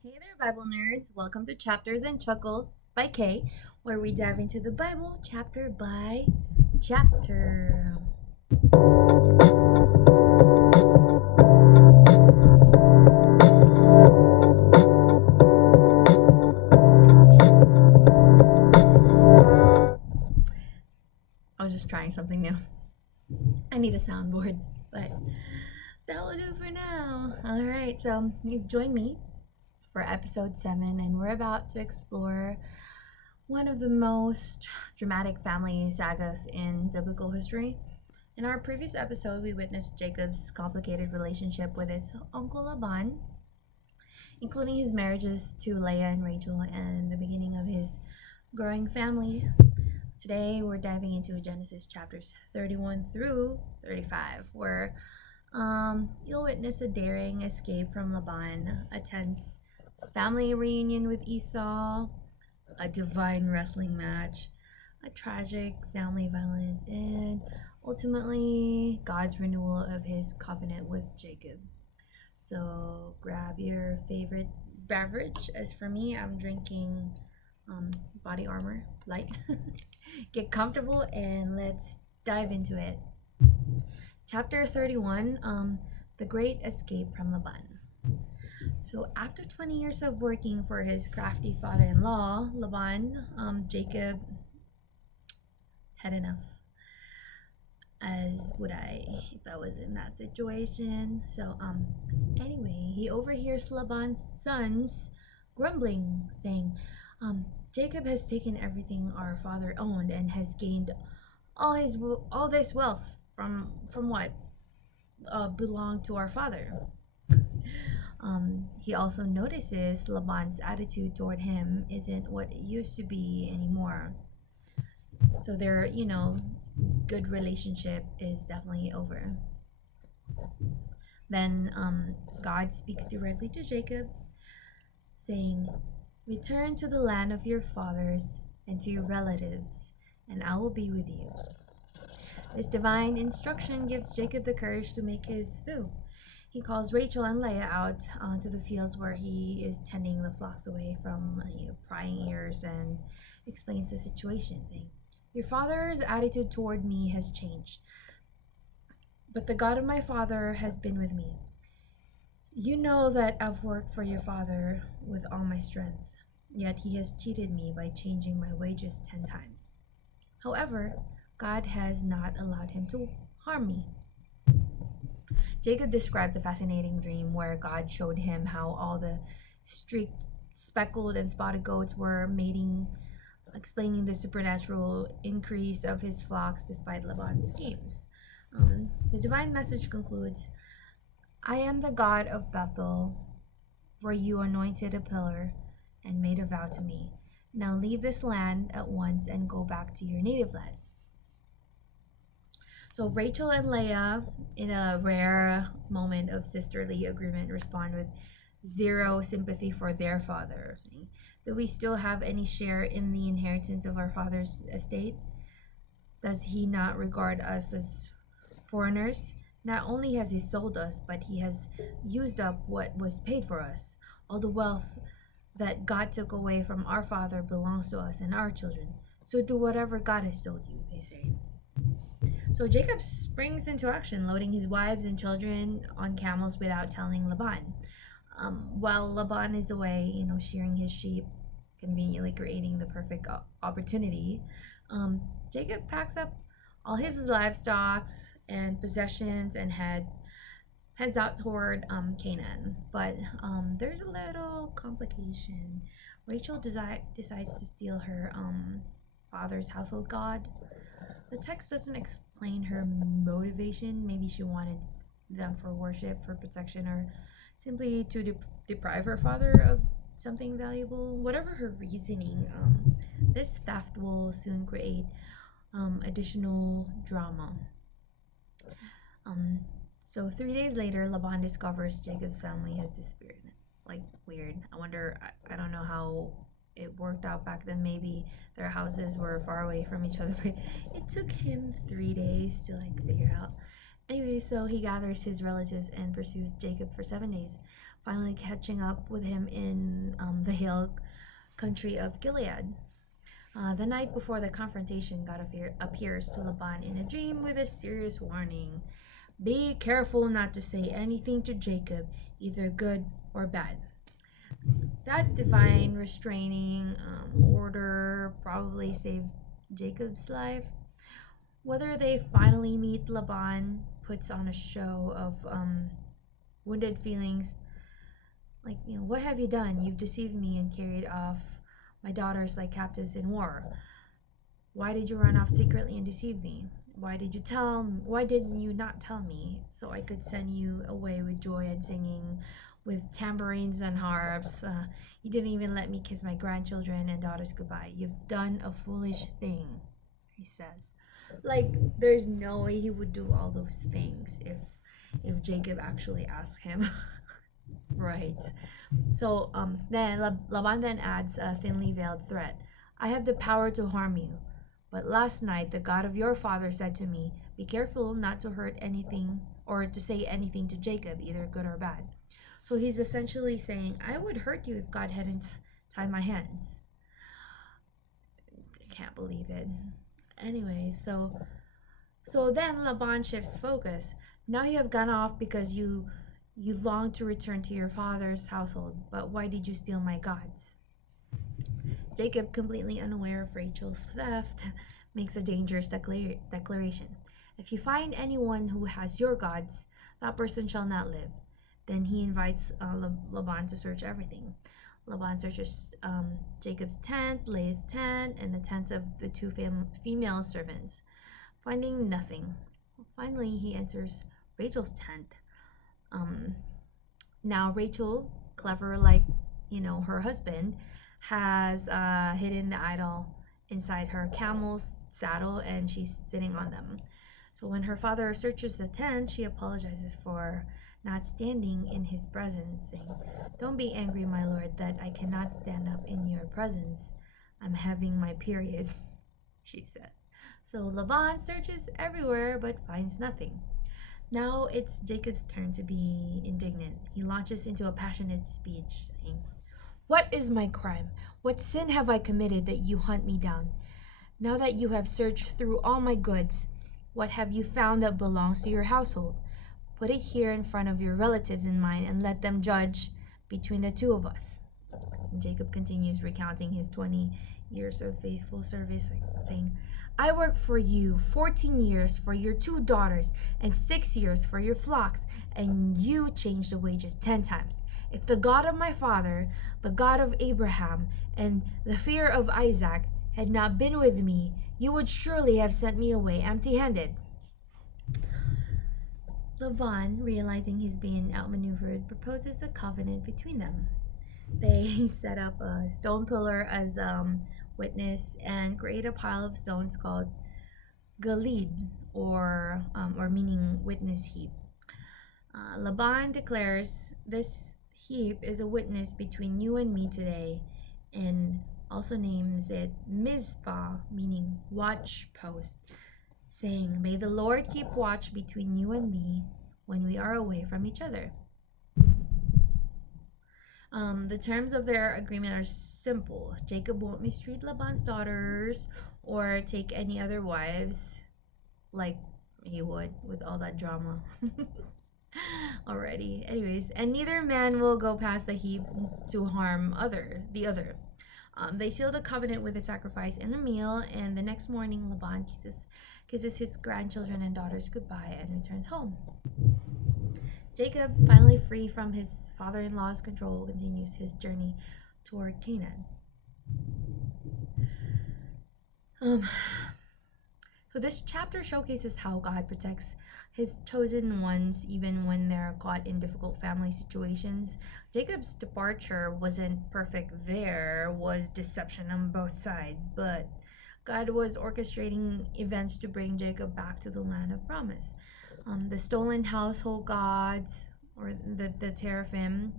Hey there, Bible nerds. Welcome to Chapters and Chuckles by Kaye, where we dive into the Bible chapter by chapter. I was just trying something new. I need a soundboard, but that will do for now. All right, so you've joined me for episode 7, and we're about to explore one of the most dramatic family sagas in biblical history. In our previous episode, we witnessed Jacob's complicated relationship with his Uncle Laban, including his marriages to Leah and Rachel and the beginning of his growing family. Today, we're diving into Genesis chapters 31 through 35, where you'll witness a daring escape from Laban, a tense family reunion with Esau, a divine wrestling match, a tragic family violence, and ultimately God's renewal of his covenant with Jacob. So grab your favorite beverage. As for me, I'm drinking Body Armor Light. Get comfortable and let's dive into it. Chapter 31, The Great Escape from Laban. So after 20 years of working for his crafty father-in-law, Laban, Jacob had enough. As would I if I was in that situation. So anyway, he overhears Laban's sons grumbling, saying, Jacob has taken everything our father owned and has gained all this wealth from what belonged to our father. He also notices Laban's attitude toward him isn't what it used to be anymore. So their, good relationship is definitely over. Then God speaks directly to Jacob, saying, Return to the land of your fathers and to your relatives, and I will be with you. This divine instruction gives Jacob the courage to make his move. He calls Rachel and Leah out to the fields where he is tending the flocks away from prying ears and explains the situation, saying, Your father's attitude toward me has changed, but the God of my father has been with me. You know that I've worked for your father with all my strength, yet he has cheated me by changing my wages 10 times. However, God has not allowed him to harm me. Jacob describes a fascinating dream where God showed him how all the streaked, speckled, and spotted goats were mating, explaining the supernatural increase of his flocks despite Laban's schemes. The divine message concludes, I am the God of Bethel, where you anointed a pillar and made a vow to me. Now leave this land at once and go back to your native land. So Rachel and Leah, in a rare moment of sisterly agreement, respond with zero sympathy for their father, saying, Do we still have any share in the inheritance of our father's estate? Does he not regard us as foreigners? Not only has he sold us, but he has used up what was paid for us. All the wealth that God took away from our father belongs to us and our children. So do whatever God has told you, they say. So Jacob springs into action, loading his wives and children on camels without telling Laban. While Laban is away, shearing his sheep, conveniently creating the perfect opportunity, Jacob packs up all his livestock and possessions and heads out toward Canaan. But there's a little complication. Rachel decides to steal her father's household god. The text doesn't explain her motivation. Maybe she wanted them for worship, for protection, or simply to deprive her father of something valuable. Whatever her reasoning, this theft will soon create additional drama. So 3 days later, Laban discovers Jacob's family has disappeared. Like, weird. I wonder, I don't know how it worked out back then. Maybe their houses were far away from each other, but it took him 3 days to figure out. Anyway, so he gathers his relatives and pursues Jacob for 7 days. finally catching up with him in the hill country of Gilead. The night before the confrontation, God appears to Laban in a dream with a serious warning. Be careful not to say anything to Jacob, either good or bad. That divine restraining order probably saved Jacob's life. Whether they finally meet, Laban puts on a show of wounded feelings. Like, what have you done? You've deceived me and carried off my daughters like captives in war. Why did you run off secretly and deceive me? Why didn't you not tell me so I could send you away with joy and singing, with tambourines and harps? You didn't even let me kiss my grandchildren and daughters goodbye. You've done a foolish thing, he says. Like, there's no way he would do all those things if Jacob actually asked him. Right. So then Laban then adds a thinly veiled threat. I have the power to harm you, but last night the God of your father said to me, be careful not to hurt anything or to say anything to Jacob, either good or bad. So he's essentially saying, I would hurt you if God hadn't tied my hands. I can't believe it. Anyway, so then Laban shifts focus. Now you have gone off because you long to return to your father's household, but why did you steal my gods? Jacob, completely unaware of Rachel's theft, makes a dangerous declaration. If you find anyone who has your gods, that person shall not live. Then he invites Laban to search everything. Laban searches Jacob's tent, Leah's tent, and the tents of the two female servants, finding nothing. Finally, he enters Rachel's tent. Now Rachel, clever like her husband, has hidden the idol inside her camel's saddle, and she's sitting on them. So when her father searches the tent, she apologizes for not standing in his presence, saying, don't be angry, my lord, that I cannot stand up in your presence. I'm having my period, she said. So Laban searches everywhere but finds nothing. Now it's Jacob's turn to be indignant. He launches into a passionate speech, saying, what is my crime? What sin have I committed that you hunt me down? Now that you have searched through all my goods, what have you found that belongs to your household? Put it here in front of your relatives and mine, and let them judge between the two of us. And Jacob continues recounting his 20 years of faithful service, saying, I worked for you 14 years for your 2 daughters and 6 years for your flocks, and you changed the wages 10 times. If the God of my father, the God of Abraham, and the fear of Isaac had not been with me, you would surely have sent me away empty-handed. Laban, realizing he's being outmaneuvered, proposes a covenant between them. They set up a stone pillar as witness and create a pile of stones called galid, or meaning witness heap. Laban declares, this heap is a witness between you and me today, and also names it Mizpah, meaning watch post, saying, may the Lord keep watch between you and me when we are away from each other. The terms of their agreement are simple. Jacob won't mistreat Laban's daughters or take any other wives like he would with all that drama already. Anyways, and neither man will go past the heap to harm the other. They seal the covenant with a sacrifice and a meal, and the next morning Laban kisses his grandchildren and daughters goodbye and returns home. Jacob, finally free from his father-in-law's control, continues his journey toward Canaan. So this chapter showcases how God protects his chosen ones even when they're caught in difficult family situations. Jacob's departure wasn't perfect. There was deception on both sides, but God was orchestrating events to bring Jacob back to the land of promise. The stolen household gods, or the teraphim,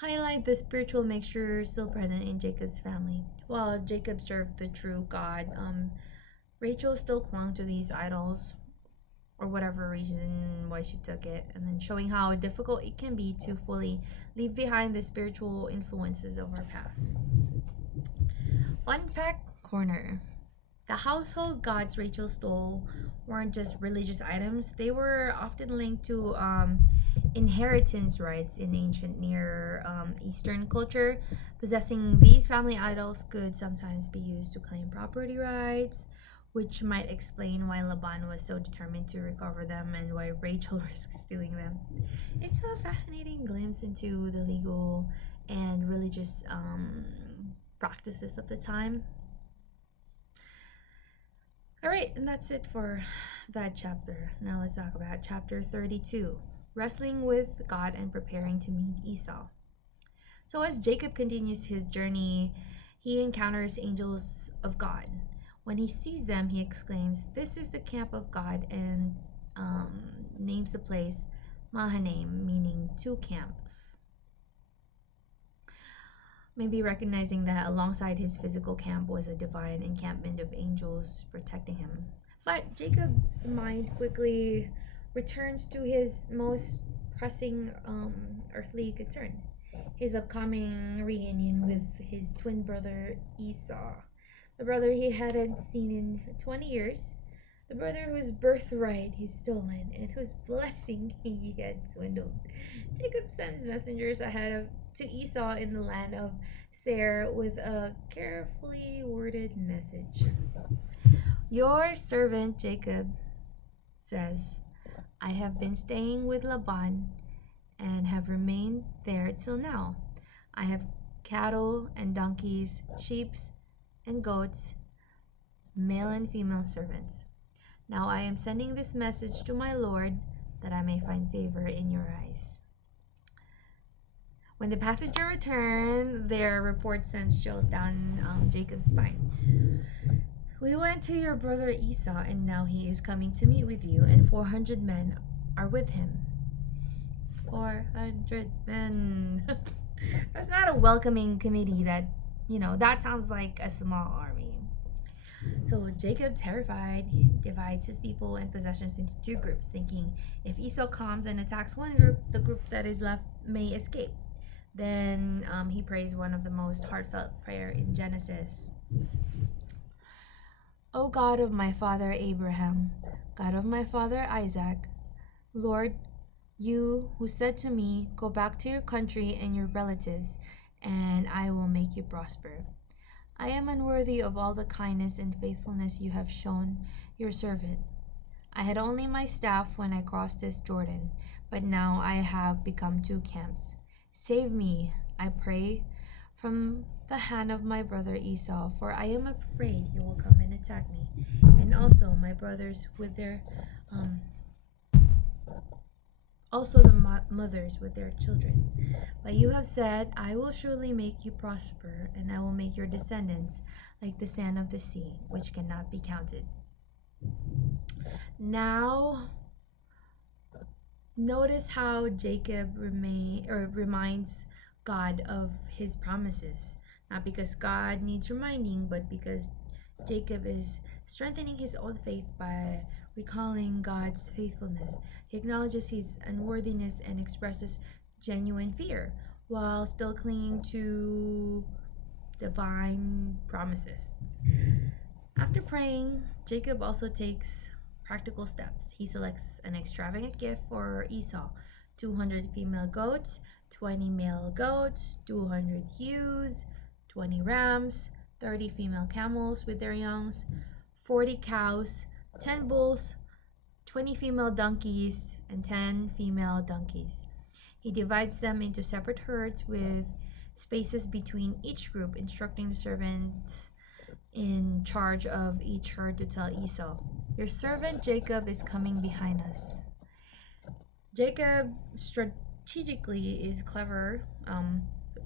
highlight the spiritual mixture still present in Jacob's family. While Jacob served the true God, Rachel still clung to these idols, or whatever reason why she took it, and then showing how difficult it can be to fully leave behind the spiritual influences of our past. Fun fact corner. The household gods Rachel stole weren't just religious items, they were often linked to inheritance rights in ancient Near Eastern culture. Possessing these family idols could sometimes be used to claim property rights, which might explain why Laban was so determined to recover them and why Rachel risked stealing them. It's a fascinating glimpse into the legal and religious practices of the time. All right, and that's it for that chapter. Now let's talk about chapter 32, wrestling with God and preparing to meet Esau. So as Jacob continues his journey, he encounters angels of God. When he sees them, he exclaims, "This is the camp of God," and names the place Mahanaim, meaning two camps. Maybe recognizing that alongside his physical camp was a divine encampment of angels protecting him. But Jacob's mind quickly returns to his most pressing earthly concern, his upcoming reunion with his twin brother Esau, the brother he hadn't seen in 20 years, the brother whose birthright he stolen and whose blessing he had swindled. Jacob sends messengers ahead of to Esau in the land of Seir with a carefully worded message. Your servant Jacob says, "I have been staying with Laban and have remained there till now. I have cattle and donkeys, sheep and goats, male and female servants. Now I am sending this message to my Lord that I may find favor in your eyes." When the passenger returned, their report sends chills down Jacob's spine. "We went to your brother Esau, and now he is coming to meet with you, and 400 men are with him." 400 men. That's not a welcoming committee. That sounds like a small army. So Jacob, terrified, divides his people and possessions into two groups, thinking if Esau comes and attacks one group, the group that is left may escape. Then he prays one of the most heartfelt prayer in Genesis. "O God of my father Abraham, God of my father Isaac, Lord, you who said to me, 'Go back to your country and your relatives, and I will make you prosper.' I am unworthy of all the kindness and faithfulness you have shown your servant. I had only my staff when I crossed this Jordan, but now I have become two camps. Save me, I pray, from the hand of my brother Esau, for I am afraid he will come and attack me, and also my brothers with their also the mothers with their children. But you have said, 'I will surely make you prosper, and I will make your descendants like the sand of the sea, which cannot be counted.'" Now, notice how Jacob reminds God of his promises, not because God needs reminding, but because Jacob is strengthening his own faith by recalling God's faithfulness. He acknowledges his unworthiness and expresses genuine fear while still clinging to divine promises. After praying, Jacob also takes practical steps. He selects an extravagant gift for Esau: 200 female goats, 20 male goats, 200 ewes, 20 rams, 30 female camels with their youngs, 40 cows, 10 bulls, 20 female donkeys, and 10 female donkeys. He divides them into separate herds with spaces between each group, instructing the servant in charge of each herd to tell Esau, "Your servant Jacob is coming behind us." Jacob strategically is clever.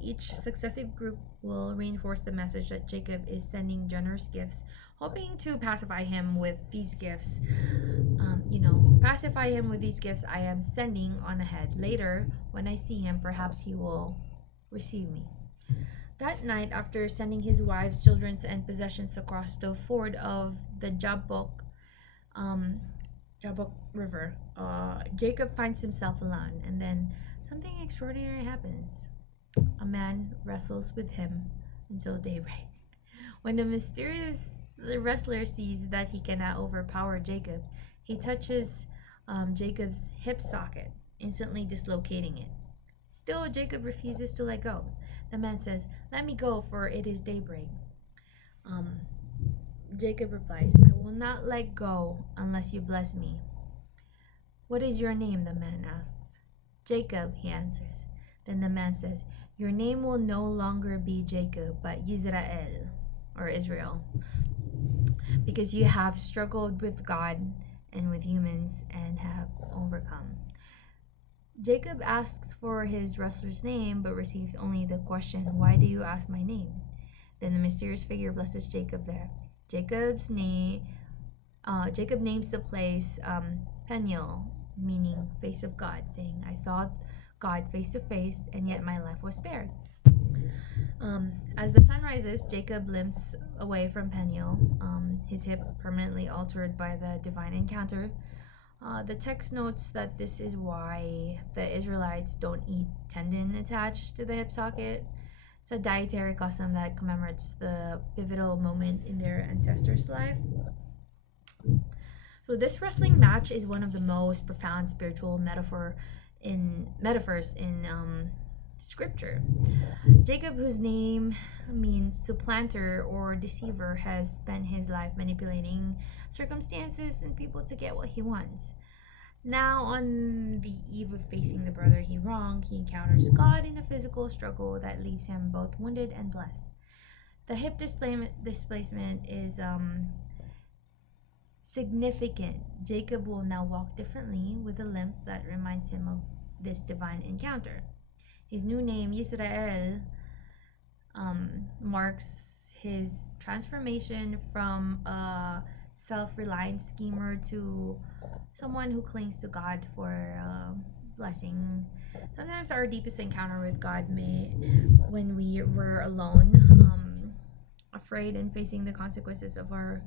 Each successive group will reinforce the message that Jacob is sending generous gifts, hoping to pacify him with these gifts. Pacify him with these gifts I am sending on ahead. Later, when I see him, perhaps he will receive me. That night, after sending his wives, children, and possessions across the ford of the Jabbok River, Jacob finds himself alone, and then something extraordinary happens. A man wrestles with him until daybreak. When the mysterious wrestler sees that he cannot overpower Jacob, he touches Jacob's hip socket, instantly dislocating it. Still, Jacob refuses to let go. The man says, "Let me go, for it is daybreak." Um, Jacob replies, "I will not let go unless you bless me." "What is your name?" the man asks. "Jacob," he answers. Then the man says, "Your name will no longer be Jacob, but Yisrael, or Israel, because you have struggled with God and with humans and have overcome." Jacob asks for his wrestler's name, but receives only the question, "Why do you ask my name?" Then the mysterious figure blesses Jacob there. Jacob names the place Peniel, meaning face of God, saying, "I saw God face to face, and yet my life was spared." As the sun rises, Jacob limps away from Peniel, his hip permanently altered by the divine encounter. The text notes that this is why the Israelites don't eat tendon attached to the hip socket. It's a dietary custom that commemorates the pivotal moment in their ancestors' life. So this wrestling match is one of the most profound spiritual metaphors in scripture. Jacob, whose name means supplanter or deceiver, has spent his life manipulating circumstances and people to get what he wants. Now, on the eve of facing the brother he wronged, he encounters God in a physical struggle that leaves him both wounded and blessed. The hip displacement is significant. Jacob will now walk differently with a limp that reminds him of this divine encounter. His new name, Yisrael, marks his transformation from a self-reliant schemer to someone who clings to God for blessing. Sometimes our deepest encounter with God may when we were alone, afraid and facing the consequences of our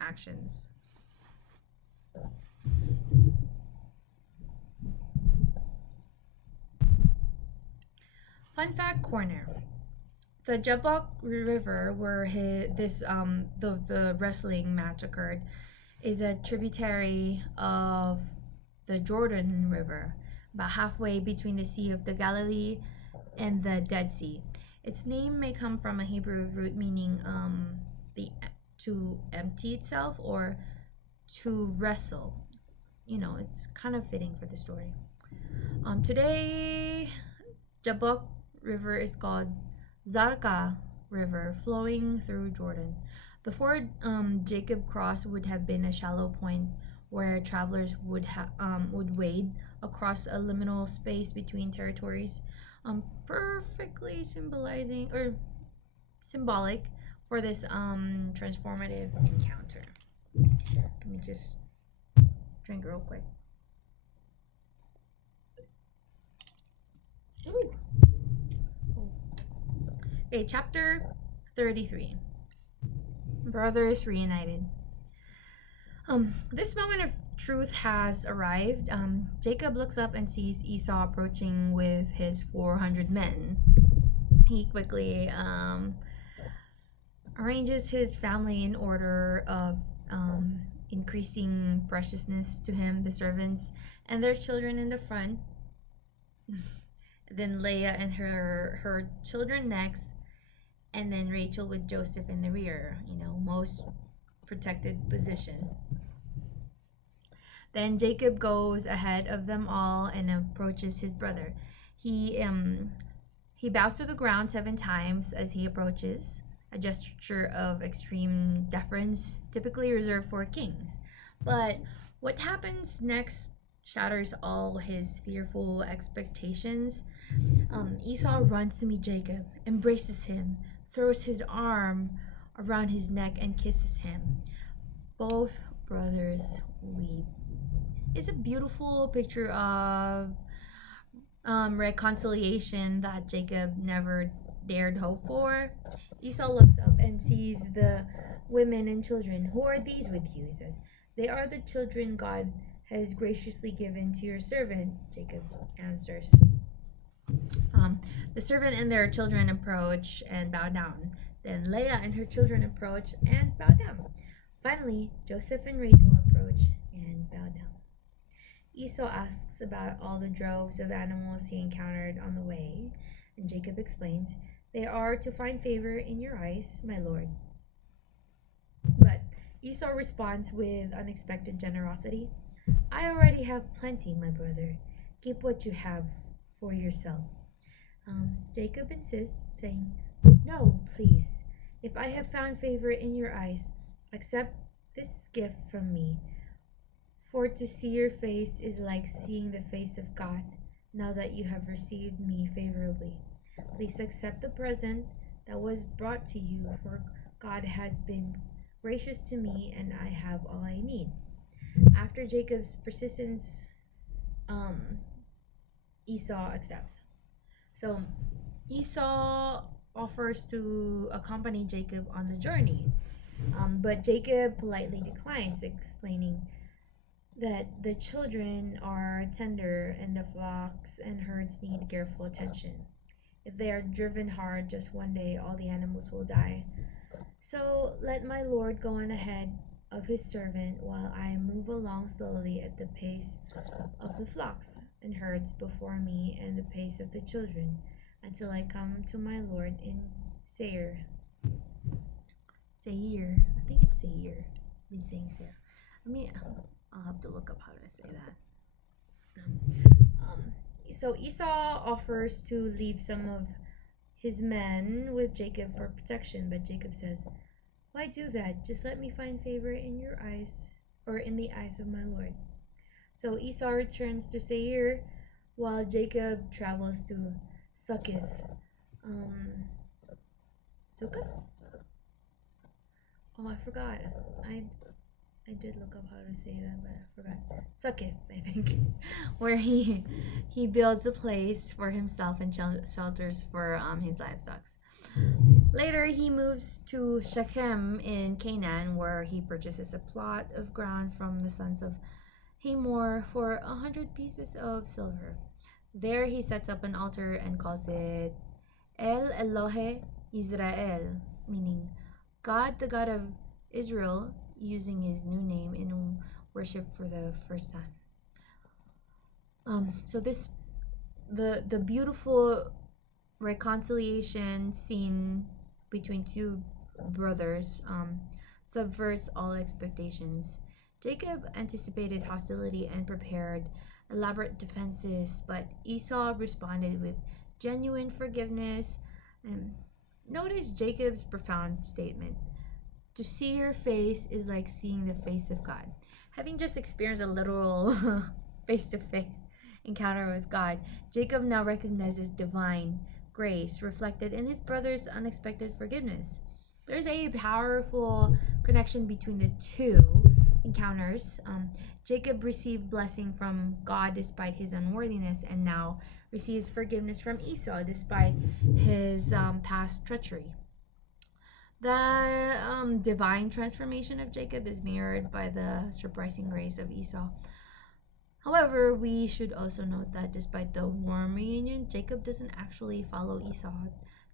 actions. Fun fact corner. The Jabbok River, where the wrestling match occurred, is a tributary of the Jordan River, about halfway between the Sea of the Galilee and the Dead Sea. Its name may come from a Hebrew root meaning to empty itself or to wrestle. It's kind of fitting for the story. Today, Jabbok River is called Zarqa River, flowing through Jordan. The ford Jacob crossed would have been a shallow point where travelers would wade across a liminal space between territories, perfectly symbolic for this transformative encounter. Let me just drink real quick. Ooh. Okay, chapter 33. Brothers reunited. This moment of truth has arrived. Jacob looks up and sees Esau approaching with his 400 men. He quickly arranges his family in order of increasing preciousness to him, the servants and their children in the front, then Leah and her children next, and then Rachel with Joseph in the rear, most protected position. Then Jacob goes ahead of them all and approaches his brother. He bows to the ground 7 times as he approaches, a gesture of extreme deference typically reserved for kings. But what happens next shatters all his fearful expectations. Esau runs to meet Jacob, embraces him, throws his arm around his neck and kisses him. Both brothers weep. It's a beautiful picture of reconciliation that Jacob never dared hope for. Esau looks up and sees the women, and children. Who are these with you? He says. They are the children God has graciously given to your servant, Jacob answers. The servant and their children approach and bow down. Then Leah and her children approach and bow down. Finally, Joseph and Rachel approach and bow down. Esau asks about all the droves of animals he encountered on the way, and Jacob explains, "They are to find favor in your eyes, my lord." But Esau responds with unexpected generosity, "I already have plenty, my brother. Keep what you have for yourself." Jacob insists, saying, "No, please. If I have found favor in your eyes, accept this gift from me. For to see your face is like seeing the face of God, now that you have received me favorably. Please accept the present that was brought to you, for God has been gracious to me, and I have all I need." After Jacob's persistence, Esau accepts. So Esau offers to accompany Jacob on the journey, but Jacob politely declines, explaining that the children are tender and the flocks and herds need careful attention. If they are driven hard just one day, all the animals will die. So let my lord go on ahead of his servant while I move along slowly at the pace of the flocks and herds before me and the pace of the children until I come to my lord in Seir. Seir. I think it's Seir. I've been saying Seir. I'll have to look up how to say that. So Esau offers to leave some of his men with Jacob for protection, but Jacob says, "Why do that? Just let me find favor in your eyes, or in the eyes of my lord." So Esau returns to Seir, while Jacob travels to Succoth. Succoth? Oh, I forgot. I did look up how to say that, but I forgot. Succoth, I think, where he builds a place for himself and shelters for his livestock. Later, he moves to Shechem in Canaan, where he purchases a plot of ground from the sons of Hamor for 100 pieces of silver. There, he sets up an altar and calls it El Elohe Israel, meaning God, the God of Israel, using his new name in worship for the first time. So the beautiful reconciliation scene between two brothers subverts all expectations. Jacob anticipated hostility and prepared elaborate defenses, but Esau responded with genuine forgiveness. And notice Jacob's profound statement: "To see your face is like seeing the face of God." Having just experienced a literal face-to-face encounter with God, Jacob now recognizes divine grace reflected in his brother's unexpected forgiveness. There's a powerful connection between the two encounters. Jacob received blessing from God despite his unworthiness, and now receives forgiveness from Esau despite his past treachery. The divine transformation of Jacob is mirrored by the surprising grace of Esau. However, we should also note that despite the warm reunion, Jacob doesn't actually follow Esau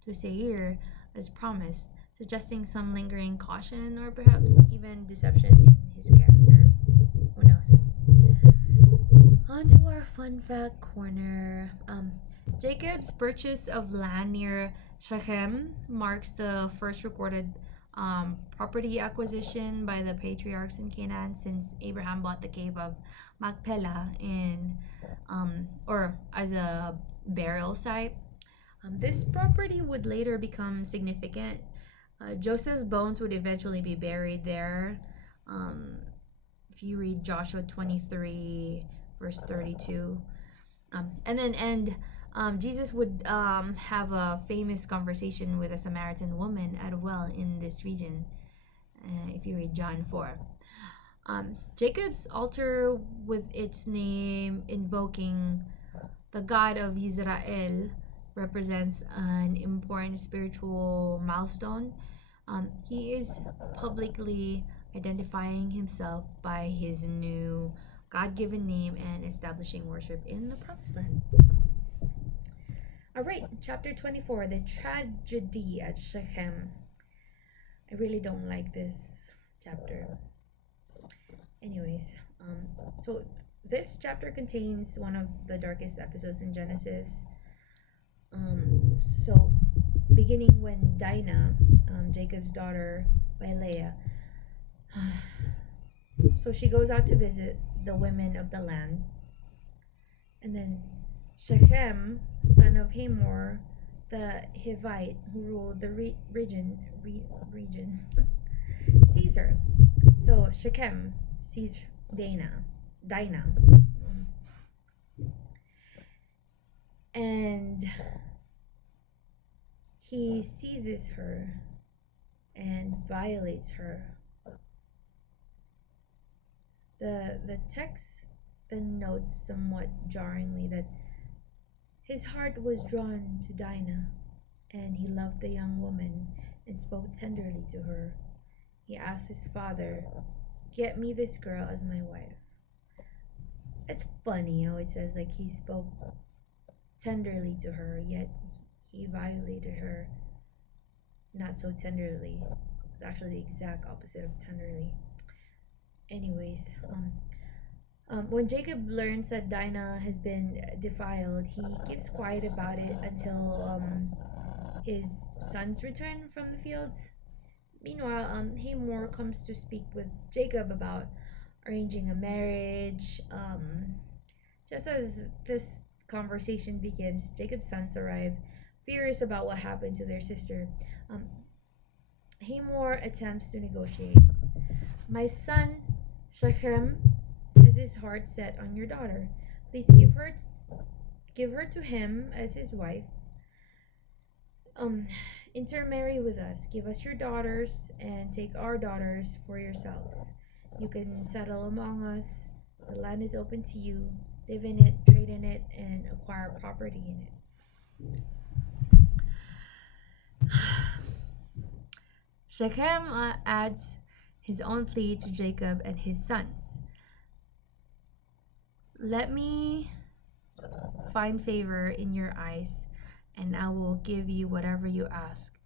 to Seir as promised, suggesting some lingering caution or perhaps even deception in his character. Who knows? On to our fun fact corner. Jacob's purchase of land near Shechem marks the first recorded property acquisition by the patriarchs in Canaan since Abraham bought the cave of Machpelah or as a burial site. This property would later become significant. Joseph's bones would eventually be buried there. If you read Joshua 23, verse 32. Jesus would have a famous conversation with a Samaritan woman at a well in this region, if you read John 4. Jacob's altar, with its name invoking the God of Israel, represents an important spiritual milestone. He is publicly identifying himself by his new God-given name and establishing worship in the Promised Land. All right, chapter 24, the tragedy at Shechem. I really don't like this chapter. Anyways, so this chapter contains one of the darkest episodes in Genesis. So beginning when Dinah, Jacob's daughter by Leah, so she goes out to visit the women of the land, and then Shechem, son of Hamor, the Hivite who ruled the region, sees her. So Shechem sees Dinah, and he seizes her and violates her. The text then notes somewhat jarringly that his heart was drawn to Dinah, and he loved the young woman and spoke tenderly to her. He asked his father, "Get me this girl as my wife." It's funny how it says like he spoke tenderly to her, yet he violated her not so tenderly. It's actually the exact opposite of tenderly. Anyways, when Jacob learns that Dinah has been defiled, he keeps quiet about it until his sons return from the fields. Meanwhile, Hamor comes to speak with Jacob about arranging a marriage. Just as this conversation begins, Jacob's sons arrive, furious about what happened to their sister. Hamor attempts to negotiate. "My son, Shechem, has his heart set on your daughter. Please give her to him as his wife. Intermarry with us. Give us your daughters and take our daughters for yourselves. You can settle among us. The land is open to you. Live in it, trade in it, and acquire property in it." Shechem adds his own plea to Jacob and his sons. "Let me find favor in your eyes, and I will give you whatever you ask.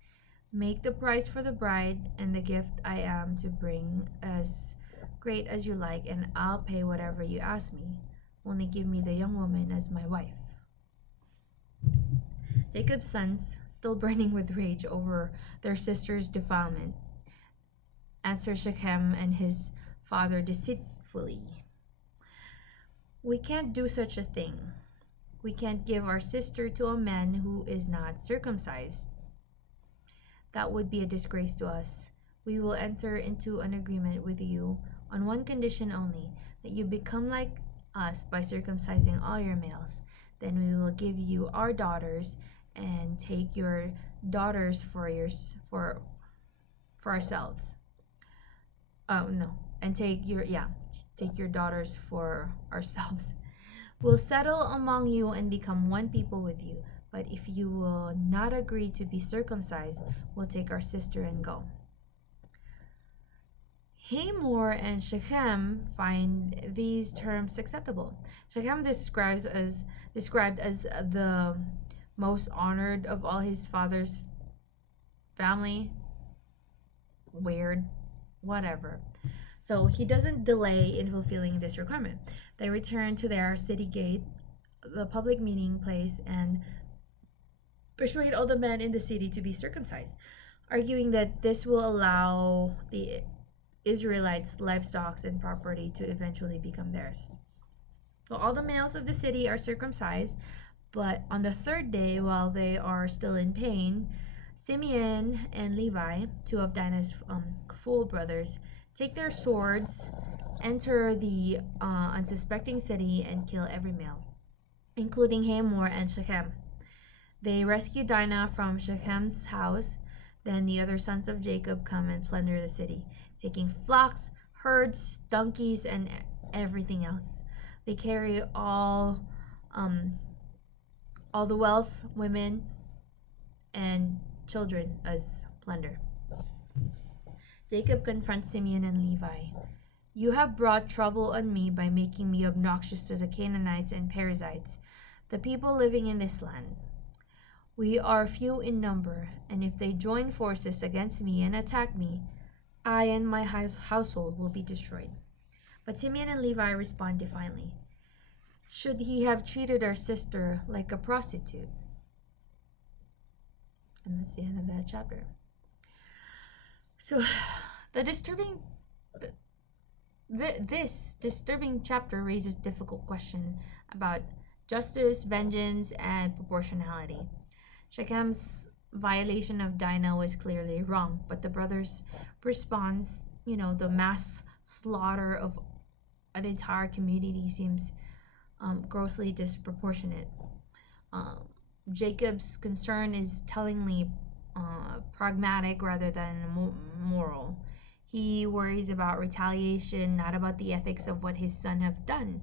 Make the price for the bride and the gift I am to bring as great as you like, and I'll pay whatever you ask me. Only give me the young woman as my wife." Jacob's sons, still burning with rage over their sister's defilement, answer Shechem and his father deceitfully. "We can't do such a thing. We can't give our sister to a man who is not circumcised. That would be a disgrace to us. We will enter into an agreement with you on one condition only, that you become like us by circumcising all your males. Then we will give you our daughters and take your daughters for ourselves. No, and take your daughters for ourselves. We'll settle among you and become one people with you. But if you will not agree to be circumcised, we'll take our sister and go." Hamor and Shechem find these terms acceptable. Shechem described as the most honored of all his father's family. Weird. Whatever. So he doesn't delay in fulfilling this requirement. They return to their city gate, the public meeting place, and persuade all the men in the city to be circumcised, arguing that this will allow the Israelites' livestock and property to eventually become theirs. So all the males of the city are circumcised, but on the third day, while they are still in pain, Simeon and Levi, two of Dinah's full brothers, take their swords, enter the unsuspecting city, and kill every male, including Hamor and Shechem. They rescue Dinah from Shechem's house. Then the other sons of Jacob come and plunder the city, taking flocks, herds, donkeys, and everything else. They carry all the wealth, women, and children as plunder. Jacob confronts Simeon and Levi. You have brought trouble on me by making me obnoxious to the Canaanites and Perizzites, the people living in this land. We are few in number, and if they join forces against me and attack me, I and my household will be destroyed. But Simeon and Levi respond defiantly. Should he have treated our sister like a prostitute? And that's the end of that chapter. So, the disturbing, this disturbing chapter raises difficult question about justice, vengeance, and proportionality. Shechem's violation of Dinah was clearly wrong, but the brothers' response, the mass slaughter of an entire community seems grossly disproportionate. Jacob's concern is tellingly pragmatic rather than moral. He worries about retaliation, not about the ethics of what his sons have done.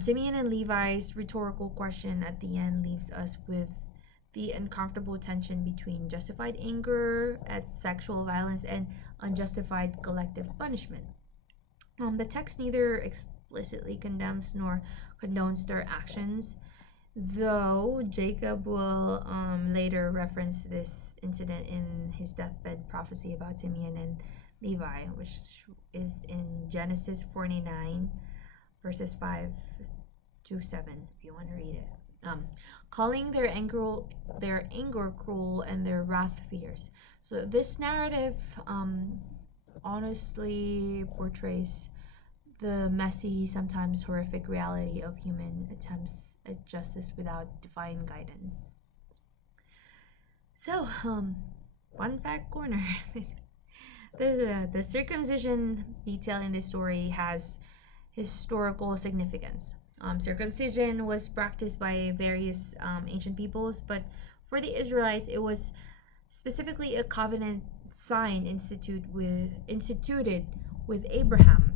Simeon and Levi's rhetorical question at the end leaves us with the uncomfortable tension between justified anger at sexual violence and unjustified collective punishment. The text neither explicitly condemns nor condones their actions, though Jacob will later reference this incident in his deathbed prophecy about Simeon and Levi, which is in Genesis 49, verses 5 to 7, if you want to read it. Calling their anger cruel and their wrath fierce. So this narrative honestly portrays the messy, sometimes horrific reality of human attempts at justice without divine guidance. So, fun fact corner. The circumcision detail in this story has historical significance. Circumcision was practiced by various ancient peoples, but for the Israelites, it was specifically a covenant sign instituted with Abraham.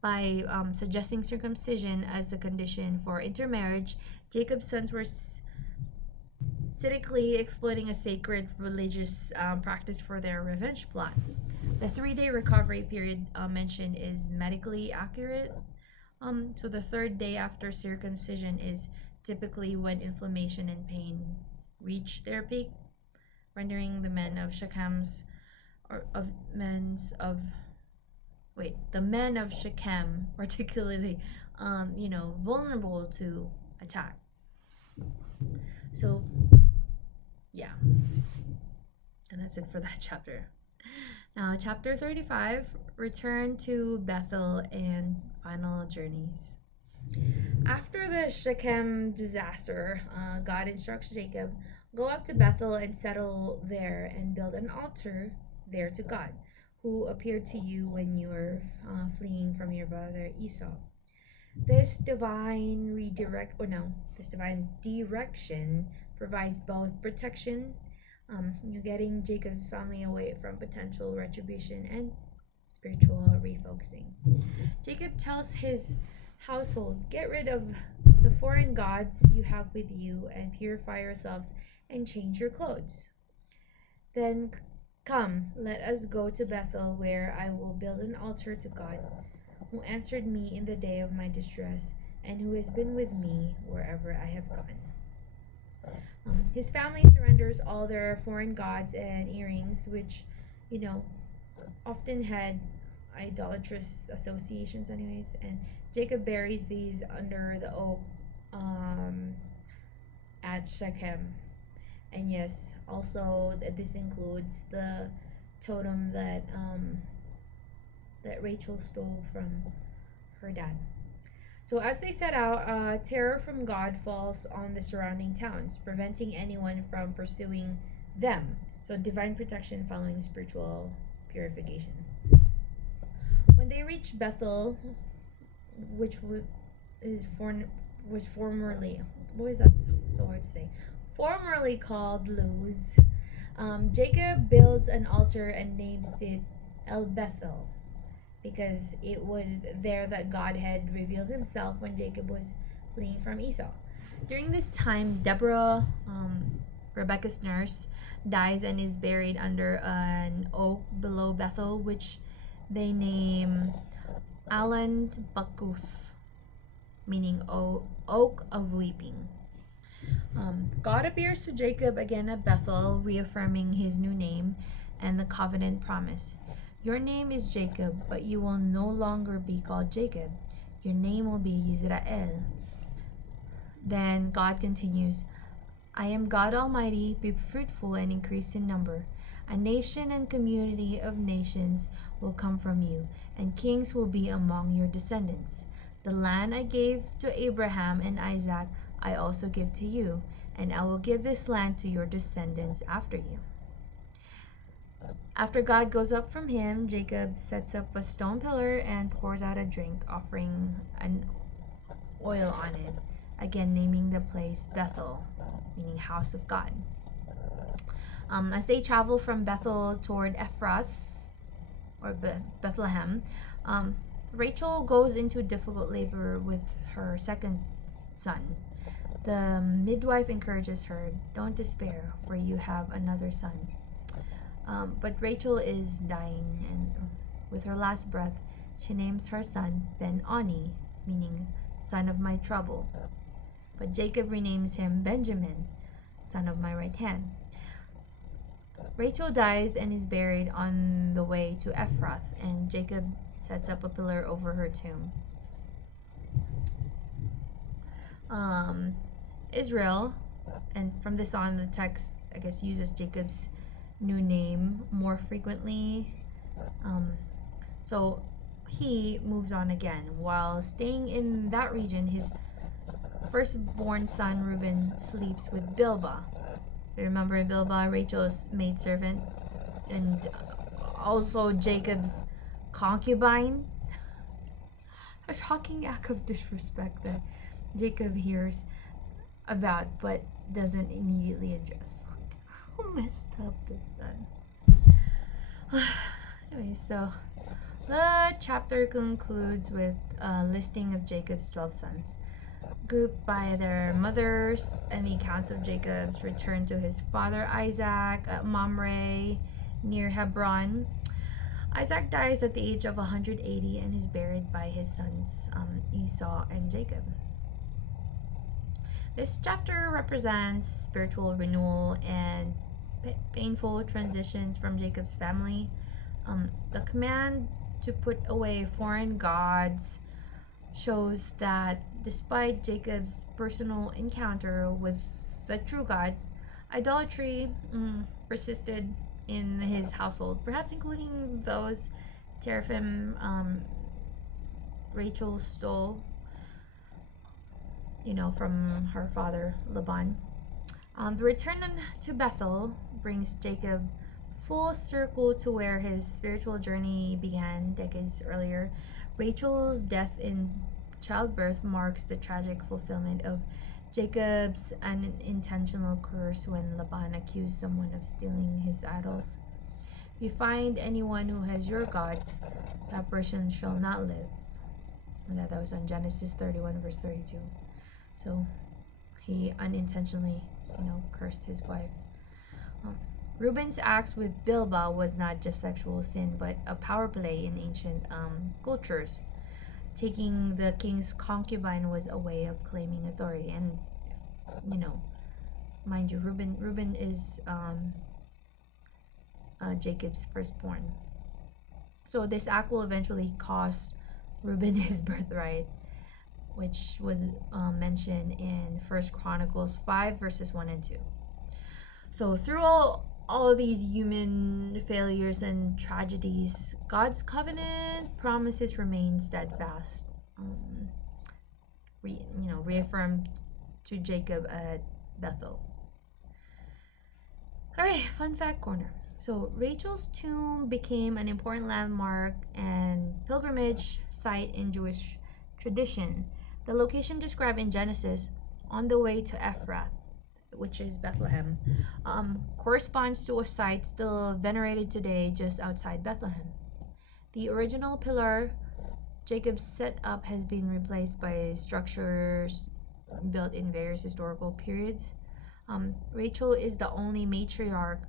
By suggesting circumcision as the condition for intermarriage, Jacob's sons were cynically exploiting a sacred religious practice for their revenge plot. The 3-day recovery period mentioned is medically accurate. So the 3rd day after circumcision is typically when inflammation and pain reach their peak, rendering the men of Shechem particularly, vulnerable to attack. So, yeah. And that's it for that chapter. Now, chapter 35, return to Bethel and final journeys. After the Shechem disaster, God instructs Jacob, go up to Bethel and settle there and build an altar there to God, who appeared to you when you were fleeing from your brother Esau. This divine direction provides both protection, getting Jacob's family away from potential retribution, and spiritual refocusing. Jacob tells his household, get rid of the foreign gods you have with you and purify yourselves and change your clothes. Then come, let us go to Bethel, where I will build an altar to God, who answered me in the day of my distress and who has been with me wherever I have gone. His family surrenders all their foreign gods and earrings, which, often had idolatrous associations anyways, and Jacob buries these under the oak at Shechem. And yes, also this includes the totem that Rachel stole from her dad. So as they set out, terror from God falls on the surrounding towns, preventing anyone from pursuing them. So divine protection following spiritual purification. When they reach Bethel, which was formerly, what is that so hard to say? Formerly called Luz, Jacob builds an altar and names it El Bethel, because it was there that God had revealed himself when Jacob was fleeing from Esau. During this time, Deborah Rebecca's nurse, dies and is buried under an oak below Bethel, which they name Alan Bakuth, meaning oak of weeping. God appears to Jacob again at Bethel, reaffirming his new name and the covenant promise. Your name is Jacob, but you will no longer be called Jacob. Your name will be Israel. Then God continues, I am God Almighty, be fruitful and increase in number. A nation and community of nations will come from you, and kings will be among your descendants. The land I gave to Abraham and Isaac I also give to you, and I will give this land to your descendants after you. After God goes up from him, Jacob sets up a stone pillar and pours out a drink, offering an oil on it, again naming the place Bethel, meaning house of God. As they travel from Bethel toward Ephrath, or Bethlehem, Rachel goes into difficult labor with her second son. The midwife encourages her, don't despair, for you have another son. But Rachel is dying, and with her last breath, she names her son Ben-Oni, meaning son of my trouble. But Jacob renames him Benjamin, son of my right hand. Rachel dies and is buried on the way to Ephrath, and Jacob sets up a pillar over her tomb. Israel, and from this on, the text, I guess, uses Jacob's new name more frequently. So he moves on again. While staying in that region, his firstborn son Reuben sleeps with Bilhah. Remember Bilhah, Rachel's maidservant, and also Jacob's concubine? A shocking act of disrespect that Jacob hears about but doesn't immediately address. How messed up is that? Anyway, so the chapter concludes with a listing of Jacob's 12 sons, grouped by their mothers, and the accounts of Jacob's return to his father Isaac at Mamre near Hebron. Isaac dies at the age of 180 and is buried by his sons Esau and Jacob. This chapter represents spiritual renewal and painful transitions from Jacob's family. The command to put away foreign gods shows that despite Jacob's personal encounter with the true God, idolatry persisted in his household, perhaps including those teraphim Rachel stole, from her father Laban. The return to Bethel brings Jacob full circle to where his spiritual journey began decades earlier. Rachel's death in childbirth marks the tragic fulfillment of Jacob's unintentional curse when Laban accused someone of stealing his idols. If you find anyone who has your gods, that person shall not live. And that was on Genesis 31 verse 32. So he unintentionally, cursed his wife. Reuben's acts with Bilhah was not just sexual sin, but a power play in ancient cultures. Taking the king's concubine was a way of claiming authority, and mind you, Reuben is Jacob's firstborn. So this act will eventually cost Reuben his birthright, which was mentioned in 1 Chronicles 5 verses 1 and 2. So through all of these human failures and tragedies, God's covenant promises remain steadfast, reaffirmed to Jacob at Bethel. All right, fun fact corner. So Rachel's tomb became an important landmark and pilgrimage site in Jewish tradition. The location described in Genesis, on the way to Ephrath, which is Bethlehem, corresponds to a site still venerated today just outside Bethlehem. The original pillar Jacob set up has been replaced by structures built in various historical periods. Rachel is the only matriarch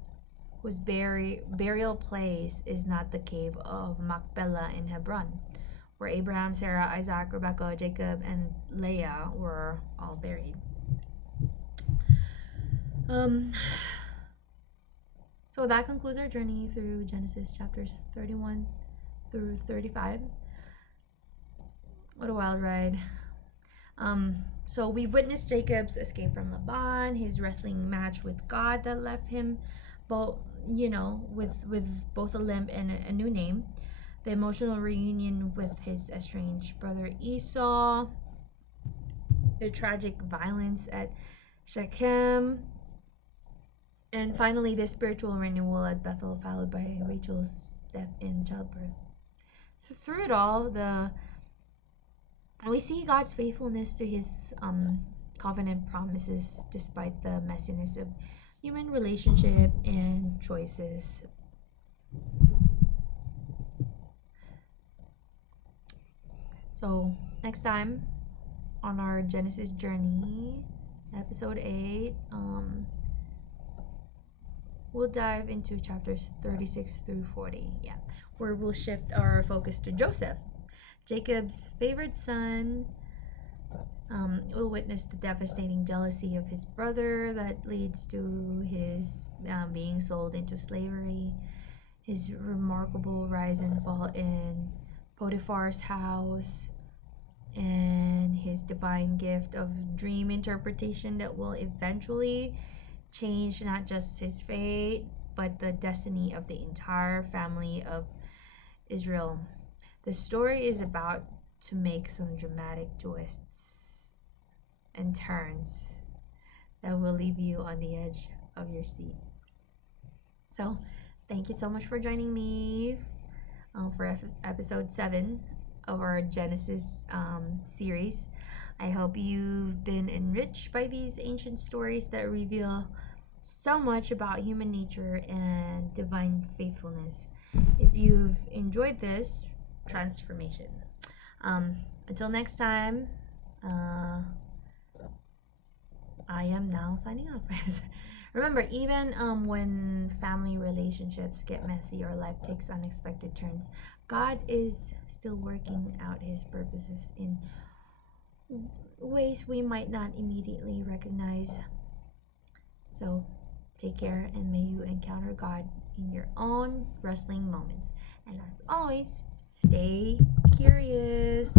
whose burial place is not the cave of Machpelah in Hebron, where Abraham, Sarah, Isaac, Rebekah, Jacob, and Leah were all buried. So that concludes our journey through Genesis chapters 31 through 35. What a wild ride. So we've witnessed Jacob's escape from Laban, his wrestling match with God that left him both, with both a limp and a new name, the emotional reunion with his estranged brother Esau, the tragic violence at Shechem, and finally the spiritual renewal at Bethel, followed by Rachel's death in childbirth. So through it all, we see God's faithfulness to his covenant promises despite the messiness of human relationship and choices. So next time on our Genesis journey, episode 8, we'll dive into chapters 36 through 40, where we'll shift our focus to Joseph, Jacob's favorite son. We'll witness the devastating jealousy of his brother that leads to his being sold into slavery, his remarkable rise and fall in Potiphar's house, and his divine gift of dream interpretation that will eventually change not just his fate, but the destiny of the entire family of Israel. The story is about to make some dramatic twists and turns that will leave you on the edge of your seat. So, thank you so much for joining me for episode 7 of our Genesis series. I hope you've been enriched by these ancient stories that reveal so much about human nature and divine faithfulness. If you've enjoyed this transformation, until next time, I am now signing off. Remember, even when family relationships get messy or life takes unexpected turns, God is still working out his purposes in ways we might not immediately recognize. So take care, and may you encounter God in your own wrestling moments. And as always, stay curious.